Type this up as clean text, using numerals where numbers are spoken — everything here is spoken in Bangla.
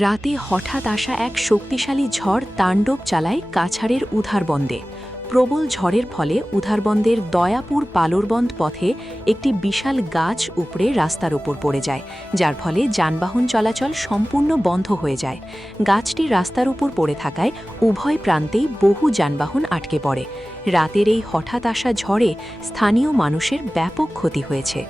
রাতে হঠাৎ আসা এক শক্তিশালী ঝড় তাণ্ডব চালায় কাছাড়ের উধারবন্দে। প্রবল ঝড়ের ফলে উধারবন্দের দয়াপুর পালোরবন্দ পথে একটি বিশাল গাছ উপড়ে রাস্তার ওপর পড়ে যায়, যার ফলে যানবাহন চলাচল সম্পূর্ণ বন্ধ হয়ে যায়। গাছটি রাস্তার উপর পড়ে থাকায় উভয় প্রান্তেই বহু যানবাহন আটকে পড়ে। রাতের এই হঠাৎ আসা ঝড়ে স্থানীয় মানুষের ব্যাপক ক্ষতি হয়েছে।